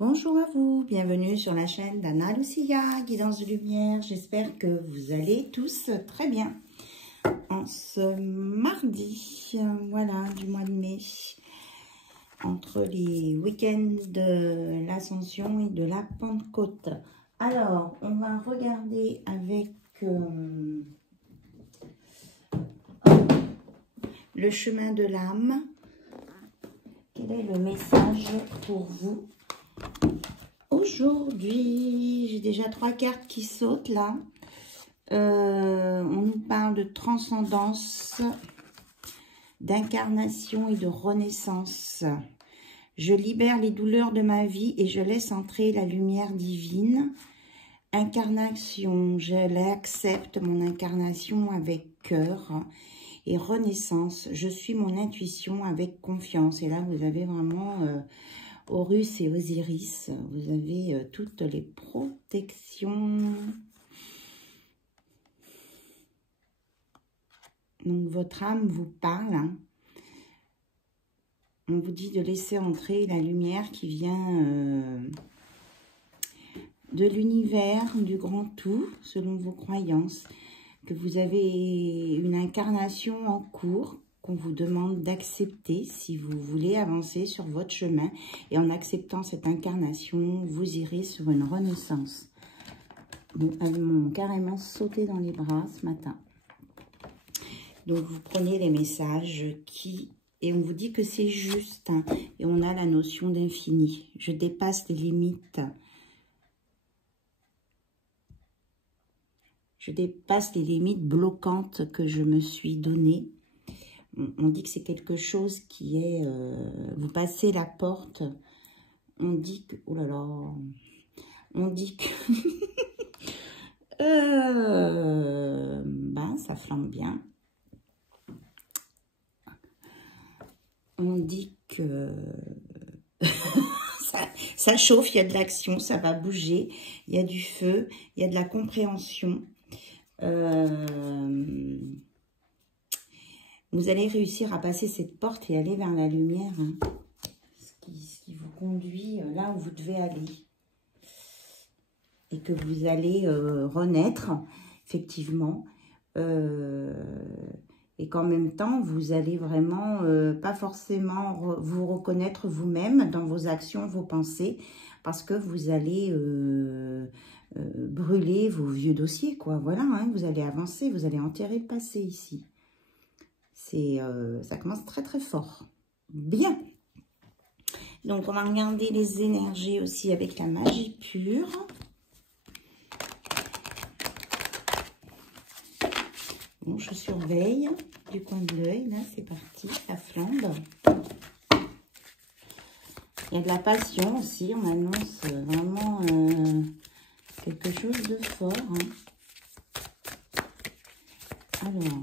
Bonjour à vous, bienvenue sur la chaîne d'Anna Lucia, Guidance de Lumière. J'espère que vous allez tous très bien. En ce mardi, voilà, du mois de mai, entre les week-ends de l'Ascension et de la Pentecôte. Alors, on va regarder avec le chemin de l'âme. Quel est le message pour vous aujourd'hui? J'ai déjà 3 cartes qui sautent là. On nous parle de transcendance, d'incarnation et de renaissance. Je libère les douleurs de ma vie et je laisse entrer la lumière divine. Incarnation, je l'accepte, mon incarnation avec cœur. Et renaissance, je suis mon intuition avec confiance. Et là, vous avez vraiment Horus et Osiris. Vous avez toutes les protections. Donc, votre âme vous parle. Hein. On vous dit de laisser entrer la lumière qui vient de l'univers, du grand tout, selon vos croyances. Que vous avez une incarnation en cours, qu'on vous demande d'accepter si vous voulez avancer sur votre chemin. Et en acceptant cette incarnation, vous irez sur une renaissance. Bon, elles m'ont carrément sauté dans les bras ce matin. Donc, vous prenez les messages et on vous dit que c'est juste. Hein, et on a la notion d'infini. Je dépasse les limites. Je dépasse les limites bloquantes que je me suis données. On dit que c'est quelque chose qui est... vous passez la porte. On dit que... Oh là là. On dit que... ben, ça flambe bien. On dit que... ça chauffe, il y a de l'action, ça va bouger. Il y a du feu, il y a de la compréhension. Vous allez réussir à passer cette porte et aller vers la lumière, hein, ce qui vous conduit là où vous devez aller. Et que vous allez renaître, effectivement. Et qu'en même temps, vous allez vraiment pas forcément vous reconnaître vous-même dans vos actions, vos pensées, parce que vous allez... brûler vos vieux dossiers, quoi. Voilà, hein, vous allez avancer, vous allez enterrer le passé ici. Ça commence très très fort. Bien. Donc, on va regarder les énergies aussi avec la magie pure. Bon, je surveille du coin de l'œil. Là, c'est parti, ça flambe. Il y a de la passion aussi. On annonce vraiment... quelque chose de fort. Hein. Alors,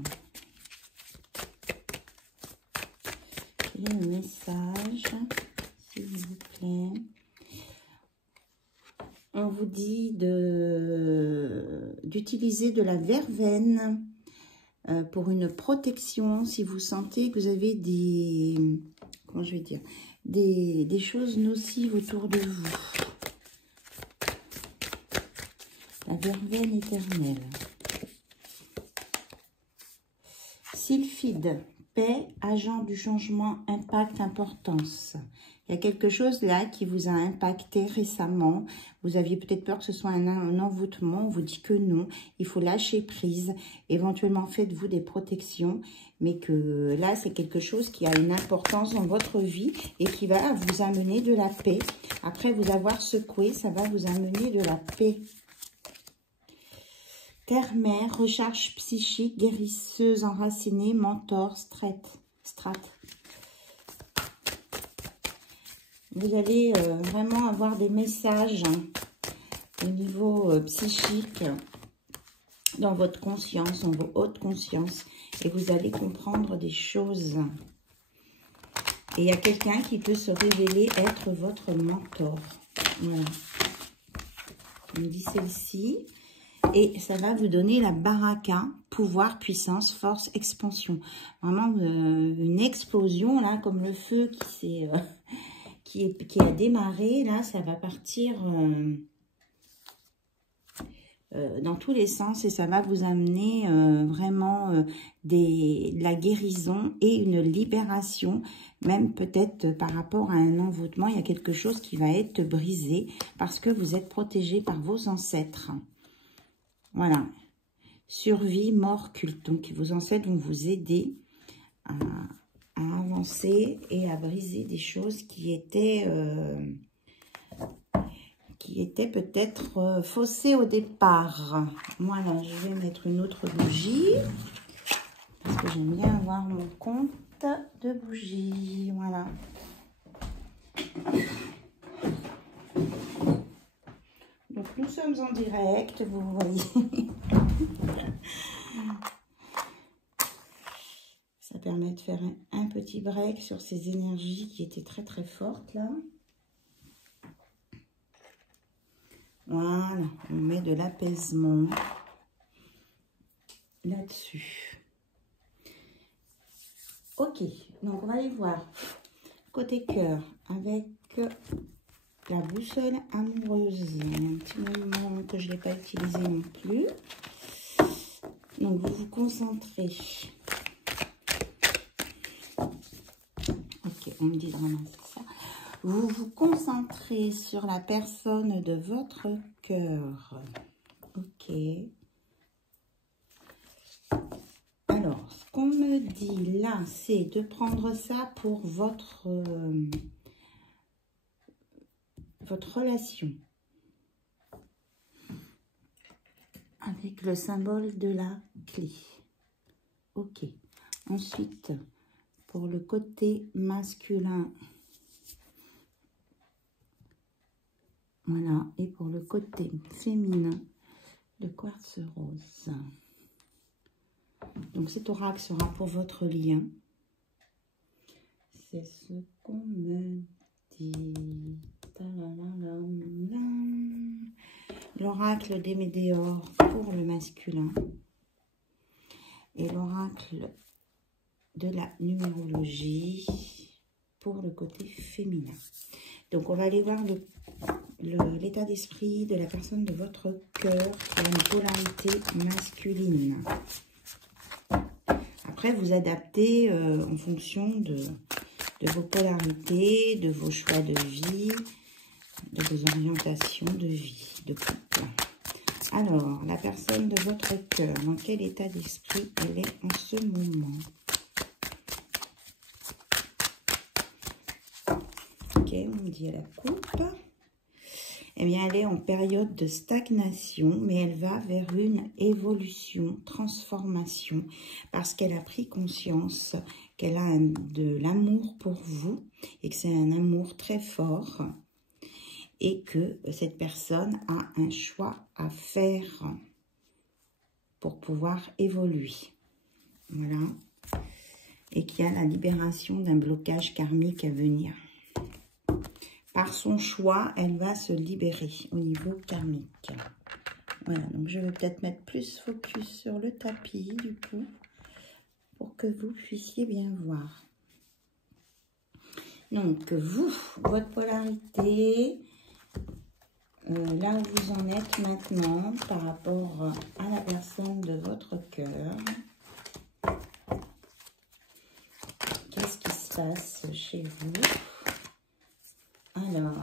quel est le message, s'il vous plaît? On vous dit d'utiliser de la verveine pour une protection si vous sentez que vous avez des... Comment je vais dire? Des choses nocives autour de vous. La verveine éternelle. Sylphide, paix, agent du changement, impact, importance. Il y a quelque chose là qui vous a impacté récemment. Vous aviez peut-être peur que ce soit un envoûtement. On vous dit que non. Il faut lâcher prise. Éventuellement, faites-vous des protections. Mais que là, c'est quelque chose qui a une importance dans votre vie et qui va vous amener de la paix. Après vous avoir secoué, ça va vous amener de la paix. Terre-mère, recharge psychique, guérisseuse, enracinée, mentor, strate. Vous allez vraiment avoir des messages au niveau psychique, dans votre conscience, dans vos hautes consciences. Et vous allez comprendre des choses. Et il y a quelqu'un qui peut se révéler être votre mentor. Voilà. On me dit celle-ci. Et ça va vous donner la baraka, pouvoir, puissance, force, expansion. Vraiment une explosion, là, comme le feu qui qui a démarré, là, ça va partir dans tous les sens et ça va vous amener vraiment de la guérison et une libération, même peut-être par rapport à un envoûtement. Il y a quelque chose qui va être brisé parce que vous êtes protégé par vos ancêtres. Voilà. Survie, mort, culte. Donc, vos ancêtres vont vous aider à avancer et à briser des choses qui étaient peut-être faussées au départ. Voilà, je vais mettre une autre bougie parce que j'aime bien avoir mon compte de bougies. Voilà. Donc, nous sommes en direct, vous voyez. Ça permet de faire un petit break sur ces énergies qui étaient très très fortes là. Voilà, on met de l'apaisement là-dessus. Ok, donc on va aller voir côté cœur avec la boussole amoureuse. Il y a un petit moment que je ne l'ai pas utilisé non plus. Donc vous vous concentrez. Ok, on me dit de ramasser ça. Vous vous concentrez sur la personne de votre cœur. Ok. Alors, ce qu'on me dit là, c'est de prendre ça pour votre relation. Avec le symbole de la clé. Ok. Ensuite, pour le côté masculin, voilà, et pour le côté féminin, le quartz rose. Donc cet oracle sera pour votre lien. C'est ce qu'on me dit. L'oracle des météores pour le masculin. Et l'oracle de la numérologie pour le côté féminin. Donc on va aller voir l'état d'esprit de la personne de votre cœur qui a une polarité masculine. Après, vous adaptez en fonction de vos polarités, de vos choix de vie, de vos orientations de vie, de couple. Alors, la personne de votre cœur, dans quel état d'esprit elle est en ce moment? Ok, on me dit à la coupe. Eh bien, elle est en période de stagnation, mais elle va vers une évolution, transformation, parce qu'elle a pris conscience qu'elle a de l'amour pour vous et que c'est un amour très fort et que cette personne a un choix à faire pour pouvoir évoluer. Voilà. Et qu'il y a la libération d'un blocage karmique à venir. Par son choix, elle va se libérer au niveau karmique. Voilà, donc je vais peut-être mettre plus focus sur le tapis, du coup, pour que vous puissiez bien voir. Donc, vous, votre polarité, là où vous en êtes maintenant, par rapport à la personne de votre cœur. Qu'est-ce qui se passe chez vous ? Alors,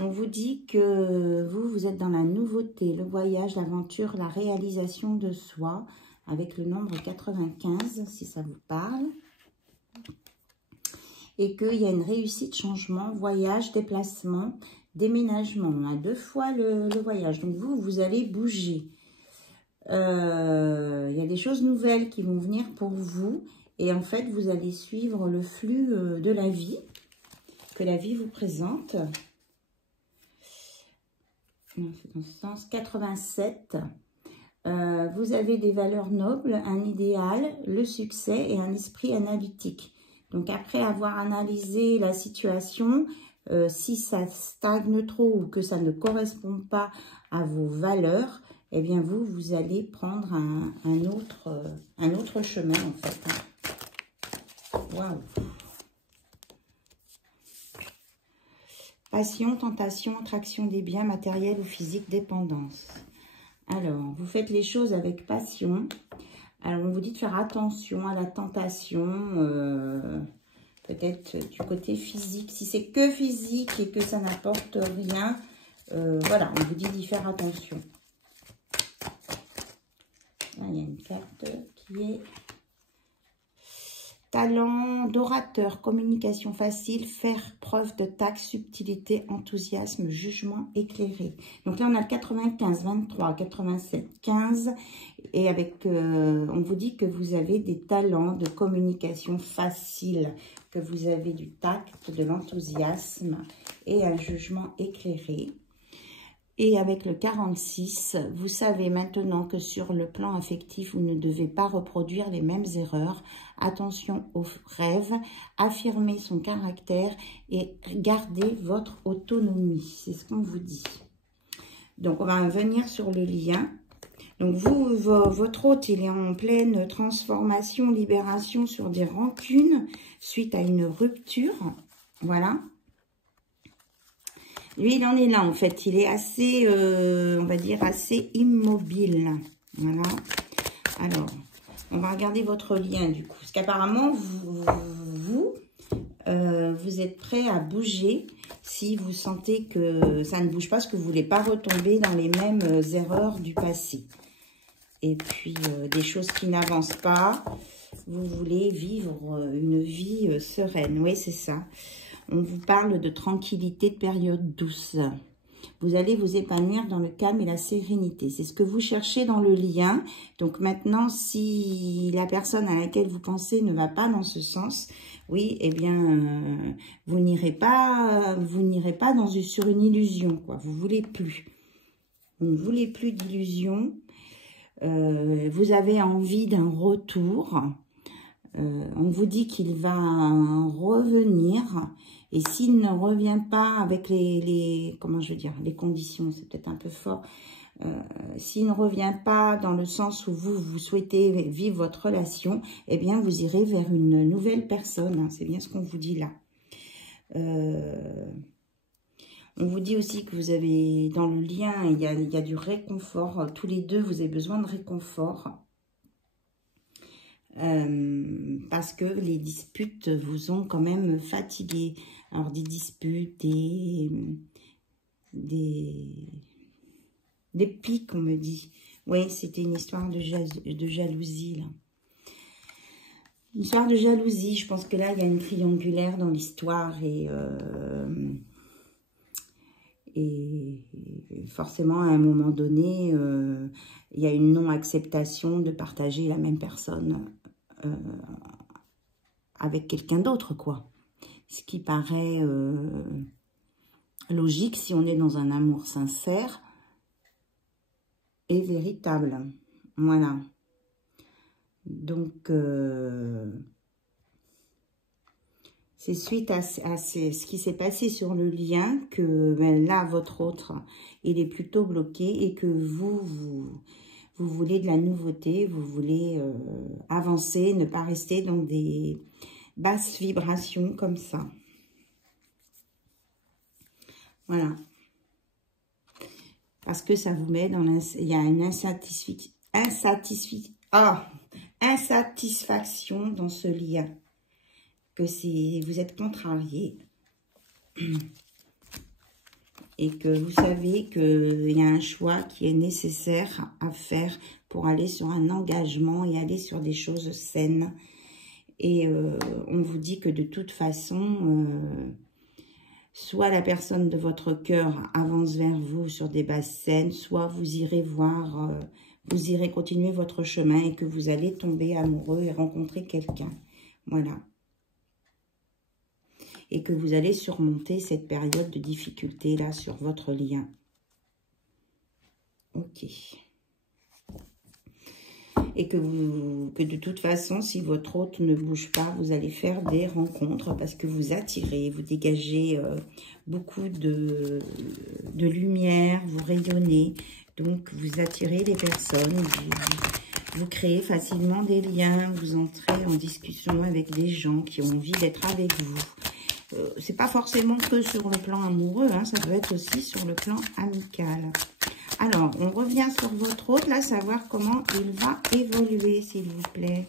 on vous dit que vous êtes dans la nouveauté, le voyage, l'aventure, la réalisation de soi, avec le nombre 95, si ça vous parle. Et qu'il y a une réussite, changement, voyage, déplacement, déménagement. On a 2 fois le voyage. Donc, vous allez bouger. Il y a des choses nouvelles qui vont venir pour vous. Et en fait, vous allez suivre le flux de la vie. Que la vie vous présente. Non, c'est dans ce sens. 87. Vous avez des valeurs nobles, un idéal, le succès et un esprit analytique. Donc, après avoir analysé la situation, si ça stagne trop ou que ça ne correspond pas à vos valeurs, eh bien, vous allez prendre un autre chemin, en fait. Waouh! Passion, tentation, attraction des biens matériels ou physiques, dépendance. Alors, vous faites les choses avec passion. Alors, on vous dit de faire attention à la tentation, peut-être du côté physique. Si c'est que physique et que ça n'apporte rien, voilà, on vous dit d'y faire attention. Là, il y a une carte qui est talent d'orateur, communication facile, faire preuve de tact, subtilité, enthousiasme, jugement éclairé. Donc là, on a le 95, 23, 87, 15. Et avec, on vous dit que vous avez des talents de communication facile, que vous avez du tact, de l'enthousiasme et un jugement éclairé. Et avec le 46, vous savez maintenant que sur le plan affectif, vous ne devez pas reproduire les mêmes erreurs. Attention aux rêves, affirmez son caractère et gardez votre autonomie. C'est ce qu'on vous dit. Donc, on va venir sur le lien. Donc, vous, votre hôte, il est en pleine transformation, libération sur des rancunes suite à une rupture. Voilà. Lui, il en est là, en fait. Il est assez, on va dire, assez immobile. Voilà. Alors, on va regarder votre lien, du coup. Parce qu'apparemment, vous êtes prêt à bouger si vous sentez que ça ne bouge pas, parce que vous ne voulez pas retomber dans les mêmes erreurs du passé. Et puis, des choses qui n'avancent pas. Vous voulez vivre une vie sereine. Oui, c'est ça. On vous parle de tranquillité, de période douce. Vous allez vous épanouir dans le calme et la sérénité. C'est ce que vous cherchez dans le lien. Donc maintenant, si la personne à laquelle vous pensez ne va pas dans ce sens, oui, eh bien, vous n'irez pas sur une illusion, quoi. Vous voulez plus. Vous ne voulez plus d'illusion. Vous avez envie d'un retour. On vous dit qu'il va revenir. Et s'il ne revient pas avec comment je veux dire, les conditions, c'est peut-être un peu fort. S'il ne revient pas dans le sens où vous souhaitez vivre votre relation, eh bien, vous irez vers une nouvelle personne. Hein, c'est bien ce qu'on vous dit là. On vous dit aussi que vous avez, dans le lien, il y a du réconfort. Tous les deux, vous avez besoin de réconfort. Parce que les disputes vous ont quand même fatigué. Alors, des disputes, des pics, on me dit. Oui, c'était une histoire de jalousie, là. Une histoire de jalousie. Je pense que là, il y a une triangulaire dans l'histoire et forcément, à un moment donné, il y a une non-acceptation de partager la même personne avec quelqu'un d'autre, quoi. Ce qui paraît logique si on est dans un amour sincère et véritable. Voilà. Donc, c'est suite à ce qui s'est passé sur le lien que ben, là, votre autre, il est plutôt bloqué et que vous voulez de la nouveauté, vous voulez avancer, ne pas rester dans des basses vibrations comme ça. Voilà. Parce que ça vous met dans il y a une insatisfaction dans ce lien. Que vous êtes contrarié. Et que vous savez qu'il y a un choix qui est nécessaire à faire pour aller sur un engagement et aller sur des choses saines. Et on vous dit que de toute façon, soit la personne de votre cœur avance vers vous sur des bases saines, soit vous irez voir, vous irez continuer votre chemin et que vous allez tomber amoureux et rencontrer quelqu'un. Voilà. Et que vous allez surmonter cette période de difficulté là sur votre lien. Ok. Et que de toute façon, si votre hôte ne bouge pas, vous allez faire des rencontres parce que vous attirez, vous dégagez beaucoup de lumière, vous rayonnez. Donc, vous attirez des personnes, vous créez facilement des liens, vous entrez en discussion avec des gens qui ont envie d'être avec vous. c'est pas forcément que sur le plan amoureux, hein, ça peut être aussi sur le plan amical. Alors, on revient sur votre hôte, là, savoir comment il va évoluer, s'il vous plaît.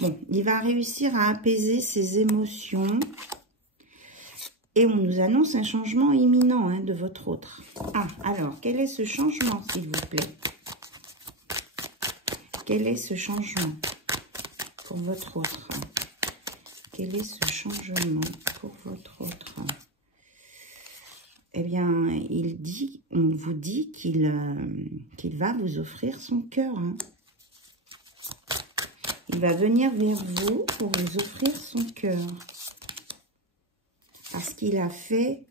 Bon, il va réussir à apaiser ses émotions. Et on nous annonce un changement imminent hein, de votre autre. Ah, alors, quel est ce changement, s'il vous plaît? Quel est ce changement pour votre autre? Quel est ce changement pour votre autre? Eh bien, on vous dit qu'il va vous offrir son cœur. Hein. Il va venir vers vous pour vous offrir son cœur. Parce qu'il a fait,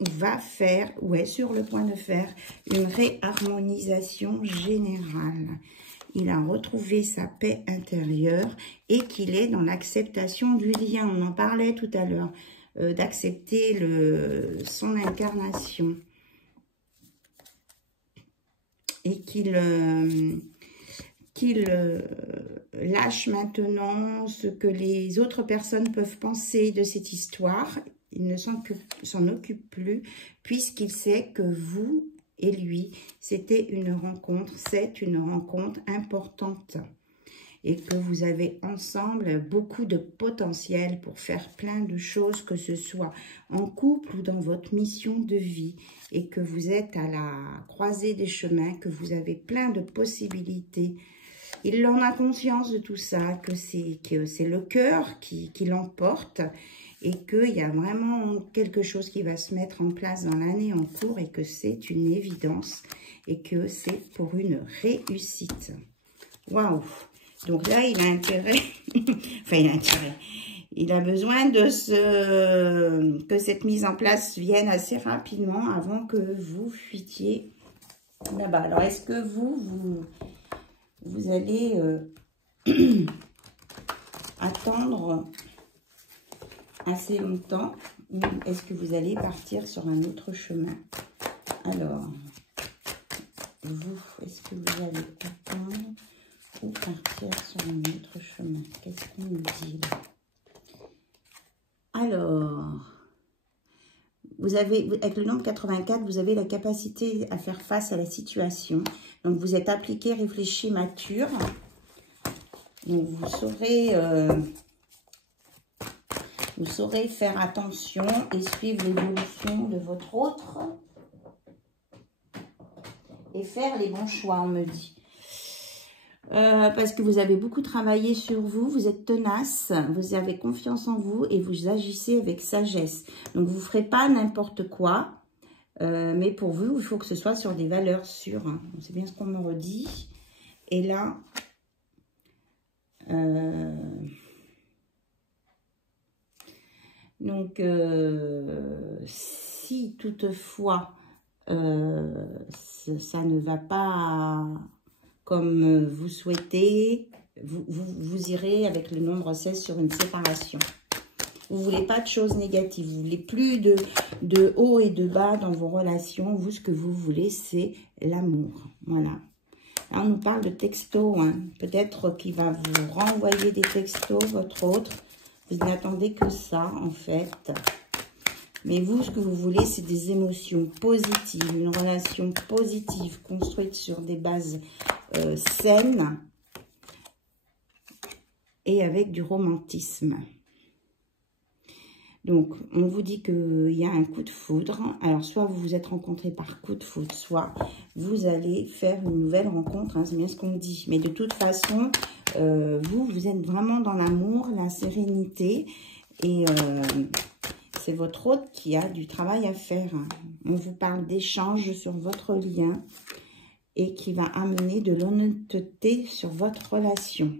ou va faire, ou est sur le point de faire, une réharmonisation générale. Il a retrouvé sa paix intérieure et qu'il est dans l'acceptation du lien. On en parlait tout à l'heure, d'accepter son incarnation. Et qu'il lâche maintenant ce que les autres personnes peuvent penser de cette histoire. Il ne s'en occupe plus, puisqu'il sait que vous et lui, c'était une rencontre, c'est une rencontre importante. Et que vous avez ensemble beaucoup de potentiel pour faire plein de choses, que ce soit en couple ou dans votre mission de vie. Et que vous êtes à la croisée des chemins, que vous avez plein de possibilités. Il en a conscience de tout ça, que c'est le cœur qui l'emporte et qu'il y a vraiment quelque chose qui va se mettre en place dans l'année en cours et que c'est une évidence et que c'est pour une réussite. Waouh! Donc là, il a intérêt, enfin il a intérêt, il a besoin de que cette mise en place vienne assez rapidement avant que vous fuitiez là-bas. Alors, est-ce que vous allez attendre assez longtemps ou est-ce que vous allez partir sur un autre chemin? Alors, vous, est-ce que vous allez attendre ou partir sur un autre chemin? Qu'est-ce qu'on nous dit là? Alors, vous avez, avec le nombre 84, vous avez la capacité à faire face à la situation. Donc, vous êtes appliqué, réfléchi, mature. Donc, vous saurez faire attention et suivre l'évolution de votre autre. Et faire les bons choix, on me dit. Parce que vous avez beaucoup travaillé sur vous, vous êtes tenace, vous avez confiance en vous et vous agissez avec sagesse. Donc, vous ne ferez pas n'importe quoi, mais pour vous, il faut que ce soit sur des valeurs sûres. Hein. C'est bien ce qu'on me redit. Et là, donc, si toutefois, ça ne va pas comme vous souhaitez, vous irez avec le nombre 16 sur une séparation. Vous ne voulez pas de choses négatives. Vous ne voulez plus de haut et de bas dans vos relations. Vous, ce que vous voulez, c'est l'amour. Voilà. Là, on nous parle de texto. Hein. Peut-être qu'il va vous renvoyer des textos, votre autre. Vous n'attendez que ça, en fait. Mais vous, ce que vous voulez, c'est des émotions positives. Une relation positive, construite sur des bases saines et avec du romantisme. Donc, on vous dit qu'il y a un coup de foudre. Alors, soit vous vous êtes rencontrés par coup de foudre, soit vous allez faire une nouvelle rencontre. Hein, c'est bien ce qu'on dit. Mais de toute façon, vous êtes vraiment dans l'amour, la sérénité. Et c'est votre hôte qui a du travail à faire. Hein. On vous parle d'échange sur votre lien et qui va amener de l'honnêteté sur votre relation.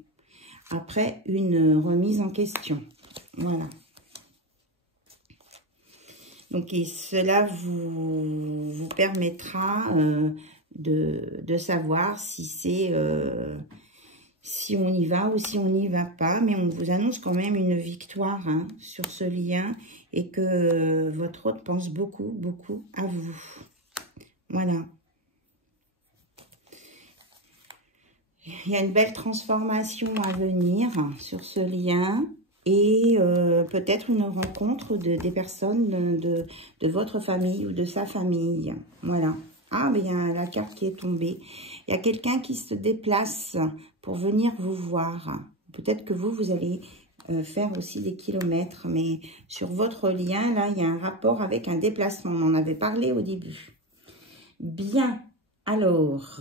Après une remise en question. Voilà. Donc, et cela vous permettra de savoir si c'est si on y va ou si on n'y va pas. Mais on vous annonce quand même une victoire hein, sur ce lien et que votre hôte pense beaucoup, beaucoup à vous. Voilà. Il y a une belle transformation à venir sur ce lien. et peut-être une rencontre des personnes de votre famille ou de sa famille. Voilà. Ah, mais il y a la carte qui est tombée. Il y a quelqu'un qui se déplace pour venir vous voir. Peut-être que vous allez faire aussi des kilomètres, mais sur votre lien, là, il y a un rapport avec un déplacement. On en avait parlé au début. Bien. Alors,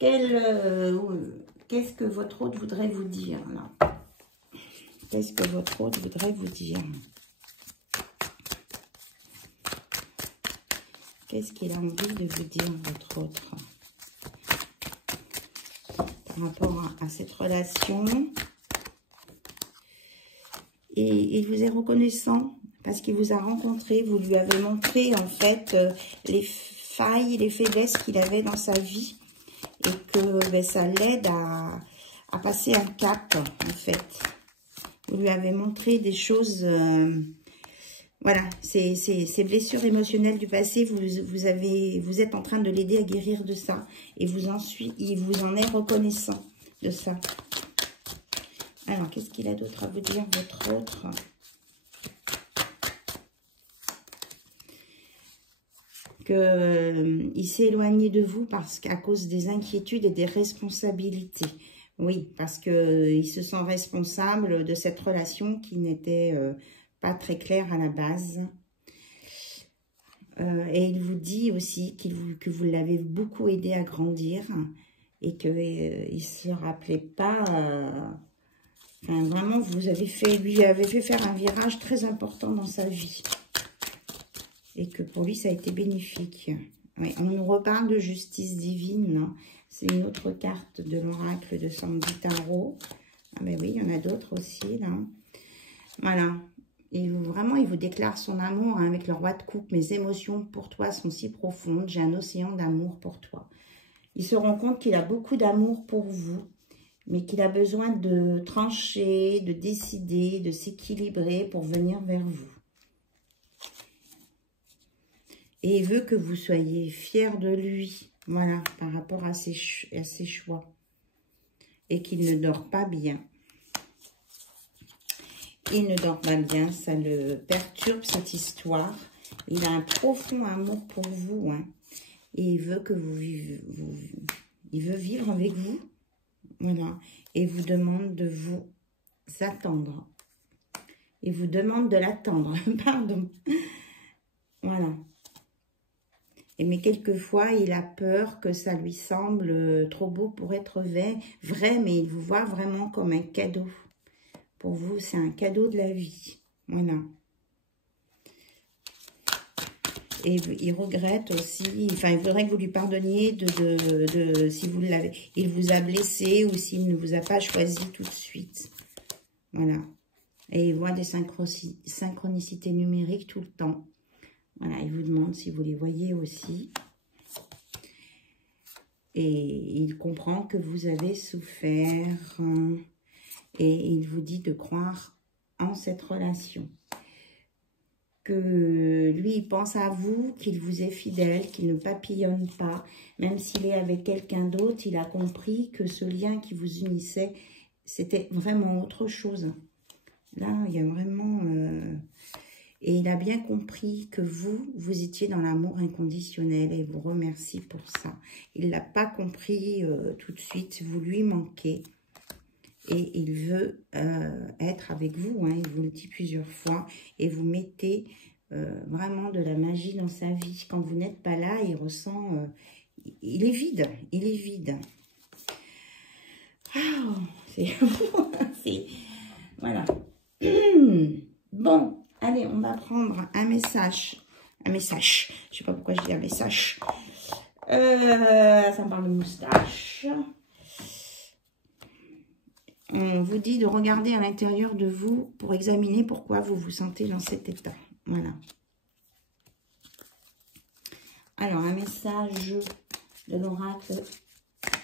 qu'est-ce que votre hôte voudrait vous dire, là? Qu'est-ce que votre hôte voudrait vous dire? Qu'est-ce qu'il a envie de vous dire, votre hôte, par rapport à cette relation? Et il vous est reconnaissant parce qu'il vous a rencontré. Vous lui avez montré, en fait, les failles, les faiblesses qu'il avait dans sa vie. Et que ben, ça l'aide à passer un cap, en fait. Vous lui avez montré des choses... voilà, ces blessures émotionnelles du passé, vous êtes en train de l'aider à guérir de ça. Et il vous en est reconnaissant de ça. Alors, qu'est-ce qu'il a d'autre à vous dire, votre autre? Il s'est éloigné de vous parce qu'à cause des inquiétudes et des responsabilités. Oui, parce qu'il se sent responsable de cette relation qui n'était... pas très clair à la base. Et il vous dit aussi que vous l'avez beaucoup aidé à grandir et qu'il ne se rappelait pas... enfin, vraiment, lui avez fait faire un virage très important dans sa vie. Et que pour lui, ça a été bénéfique. Oui, on nous reparle de justice divine. C'est une autre carte de l'oracle de Sandy Tarot. Ah ben oui, il y en a d'autres aussi, là. Voilà. Et vraiment, il vous déclare son amour avec le roi de coupe. Mes émotions pour toi sont si profondes. J'ai un océan d'amour pour toi. Il se rend compte qu'il a beaucoup d'amour pour vous, mais qu'il a besoin de trancher, de décider, de s'équilibrer pour venir vers vous. Et il veut que vous soyez fiers de lui, voilà, par rapport à ses choix. Et qu'il ne dort pas bien. Il ne dort pas bien, ça le perturbe, cette histoire. Il a un profond amour pour vous, hein. Et il veut que il veut vivre avec vous, voilà. Et vous demande de vous attendre. Il vous demande de l'attendre, pardon. Voilà. Mais quelquefois, il a peur que ça lui semble trop beau pour être vrai, mais il vous voit vraiment comme un cadeau. Pour vous, c'est un cadeau de la vie. Voilà. Et il regrette aussi, enfin, il voudrait que vous lui pardonniez si vous l'avez, il vous a blessé ou s'il ne vous a pas choisi tout de suite. Voilà. Et il voit des synchronicités numériques tout le temps. Voilà, il vous demande si vous les voyez aussi. Et il comprend que vous avez souffert. Et il vous dit de croire en cette relation. Que lui, il pense à vous, qu'il vous est fidèle, qu'il ne papillonne pas. Même s'il est avec quelqu'un d'autre, il a compris que ce lien qui vous unissait, c'était vraiment autre chose. Là, il y a vraiment... Et il a bien compris que vous étiez dans l'amour inconditionnel et il vous remercie pour ça. Il ne l'a pas compris tout de suite, vous lui manquez. Et il veut être avec vous, hein, il vous le dit plusieurs fois. Et vous mettez vraiment de la magie dans sa vie. Quand vous n'êtes pas là, il ressent... il est vide, il est vide. Oh, c'est... voilà. Bon. Allez, on va prendre un message. Un message. Je ne sais pas pourquoi je dis un message. Ça me parle de moustache. On vous dit de regarder à l'intérieur de vous pour examiner pourquoi vous vous sentez dans cet état. Voilà. Alors, un message de l'oracle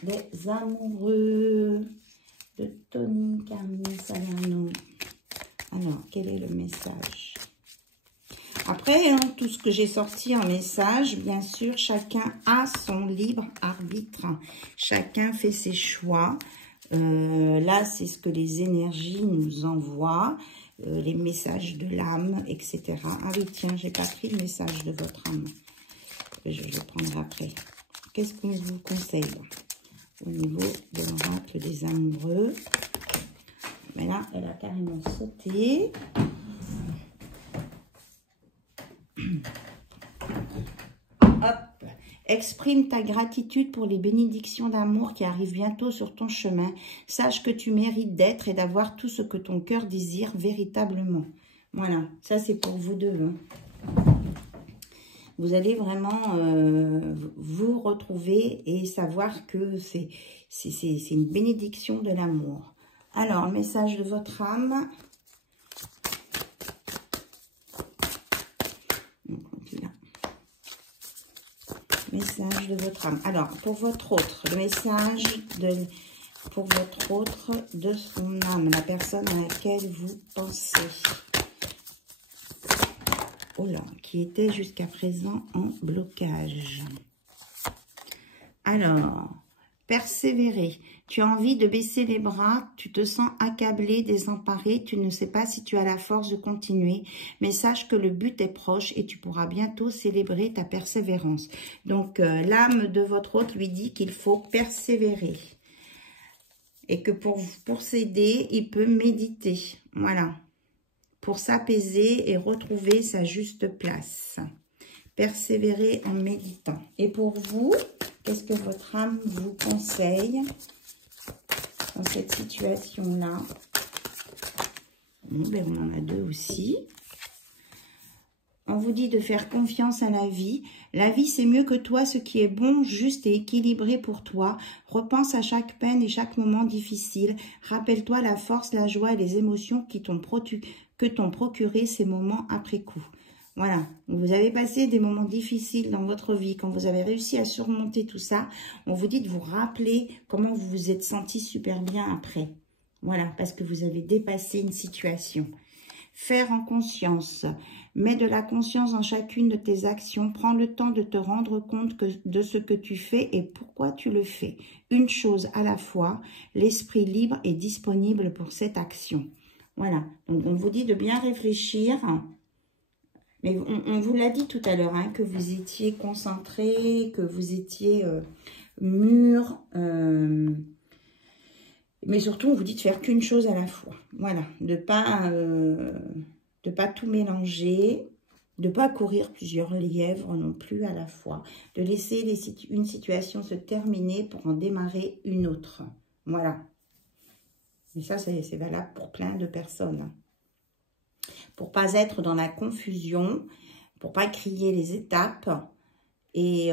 des amoureux de Tony Carmine Salerno. Alors, quel est le message? Après, hein, tout ce que j'ai sorti en message, bien sûr, chacun a son libre arbitre. Chacun fait ses choix. Là, c'est ce que les énergies nous envoient, les messages de l'âme, etc. Ah oui, tiens, j'ai pas pris le message de votre âme. Je le prendrai après. Qu'est-ce qu'on vous conseille au niveau de l'oracle des amoureux? Mais là, elle a carrément sauté. Hop. Exprime ta gratitude pour les bénédictions d'amour qui arrivent bientôt sur ton chemin. Sache que tu mérites d'être et d'avoir tout ce que ton cœur désire véritablement. Voilà, ça c'est pour vous deux. Hein. Vous allez vraiment vous retrouver et savoir que c'est une bénédiction de l'amour. Alors, message de votre âme. Message de votre âme. Alors, pour votre autre, le message pour votre autre de son âme, la personne à laquelle vous pensez. Oh là, qui était jusqu'à présent en blocage. Alors, persévérer. Tu as envie de baisser les bras, tu te sens accablé, désemparé, tu ne sais pas si tu as la force de continuer, mais sache que le but est proche et tu pourras bientôt célébrer ta persévérance. Donc, l'âme de votre hôte lui dit qu'il faut persévérer et que pour s'aider, il peut méditer. Voilà. Pour s'apaiser et retrouver sa juste place. Persévérer en méditant. Et pour vous, qu'est-ce que votre âme vous conseille dans cette situation-là? Bon, ben on en a deux aussi. On vous dit de faire confiance à la vie. La vie, c'est mieux que toi, ce qui est bon, juste et équilibré pour toi. Repense à chaque peine et chaque moment difficile. Rappelle-toi la force, la joie et les émotions que t'ont procuré ces moments après coup. Voilà, vous avez passé des moments difficiles dans votre vie, quand vous avez réussi à surmonter tout ça, on vous dit de vous rappeler comment vous vous êtes senti super bien après. Voilà, parce que vous avez dépassé une situation. Faire en conscience. Mets de la conscience dans chacune de tes actions. Prends le temps de te rendre compte de ce que tu fais et pourquoi tu le fais. Une chose à la fois, l'esprit libre est disponible pour cette action. Voilà, donc on vous dit de bien réfléchir. Mais on vous l'a dit tout à l'heure, hein, que vous étiez concentré, que vous étiez mûr. Mais surtout, on vous dit de faire qu'une chose à la fois. Voilà, de pas tout mélanger, de ne pas courir plusieurs lièvres non plus à la fois. De laisser une situation se terminer pour en démarrer une autre. Voilà. Et ça, c'est valable pour plein de personnes. Pour pas être dans la confusion, pour pas crier les étapes et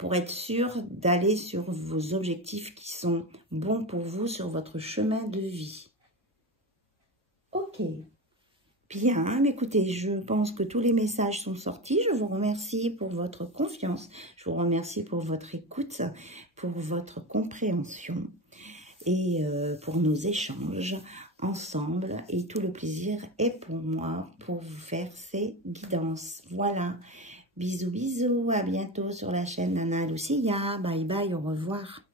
pour être sûr d'aller sur vos objectifs qui sont bons pour vous sur votre chemin de vie. Ok. Bien, mais écoutez, je pense que tous les messages sont sortis. Je vous remercie pour votre confiance. Je vous remercie pour votre écoute, pour votre compréhension et pour nos échanges ensemble. Et tout le plaisir est pour moi pour vous faire ces guidances. Voilà. Bisous, bisous. À bientôt sur la chaîne Nana Lucia. Bye bye, au revoir.